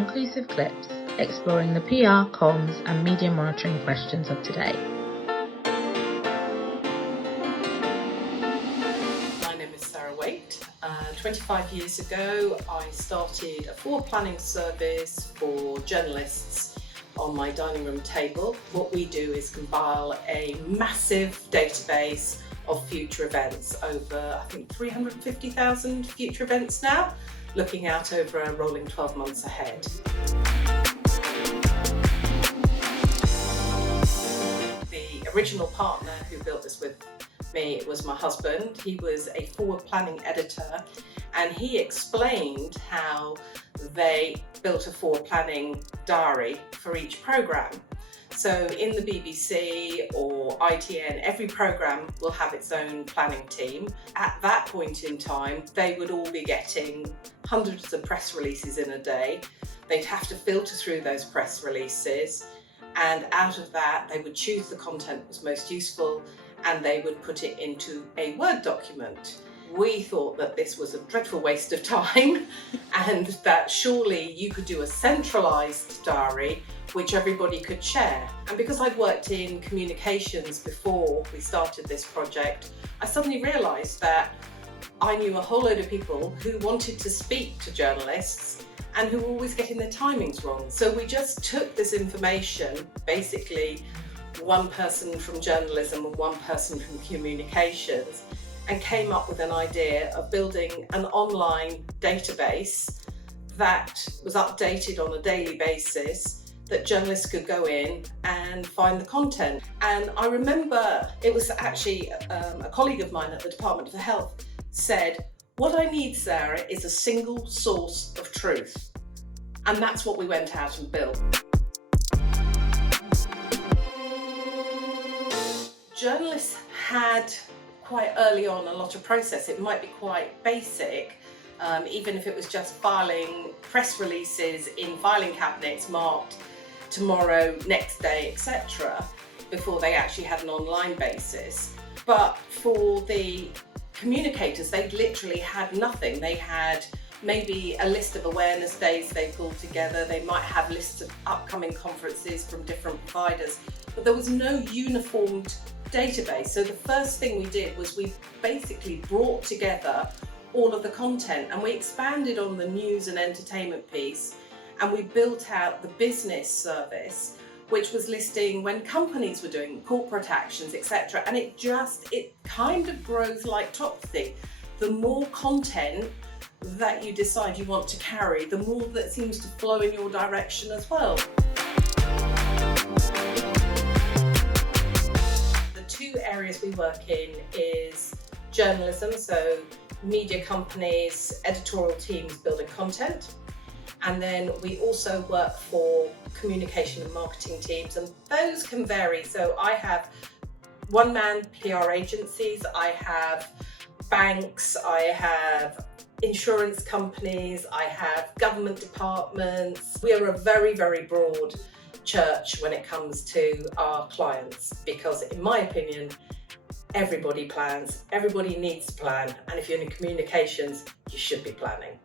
Onclusive Clips, exploring the PR, comms and media monitoring questions of today. My name is Sarah Waite. 25 years ago I started a forward planning service for journalists on my dining room table. What we do is compile a massive database of future events, over I think 350,000 future events now, looking out over a rolling 12 months ahead. The original partner who built this with me was my husband. He was a forward planning editor, and he explained how they built a forward planning diary for each programme. So in the BBC or ITN, every programme will have its own planning team. At that point in time, they would all be getting hundreds of press releases in a day. They'd have to filter through those press releases, and out of that, they would choose the content that was most useful and they would put it into a Word document. We thought that this was a dreadful waste of time and that surely you could do a centralised diary which everybody could share. And because I'd worked in communications before we started this project, I suddenly realised that I knew a whole load of people who wanted to speak to journalists and who were always getting their timings wrong. So we just took this information, basically one person from journalism and one person from communications, and came up with an idea of building an online database that was updated on a daily basis, that journalists could go in and find the content. And I remember it was actually a colleague of mine at the Department of Health said, "What I need, Sarah, is a single source of truth." And that's what we went out and built. Journalists had quite early on a lot of process. It might be quite basic, even if it was just filing press releases in filing cabinets marked tomorrow, next day, etc., before they actually had an online basis. But for the communicators, they literally had nothing. They had maybe a list of awareness days they pulled together. They might have lists of upcoming conferences from different providers, but there was no uniformed database. So the first thing we did was we basically brought together all of the content, and we expanded on the news and entertainment piece, and we built out the business service, which was listing when companies were doing corporate actions, etc. And it kind of grows like Topsy. The more content that you decide you want to carry, the more that seems to flow in your direction as well. The two areas we work in is journalism, so media companies, editorial teams building content. And then we also work for communication and marketing teams, and those can vary. So I have one-man PR agencies, I have banks, I have insurance companies, I have government departments. We are a very, very broad church when it comes to our clients, because in my opinion, everybody plans, everybody needs to plan, and if you're in communications, you should be planning.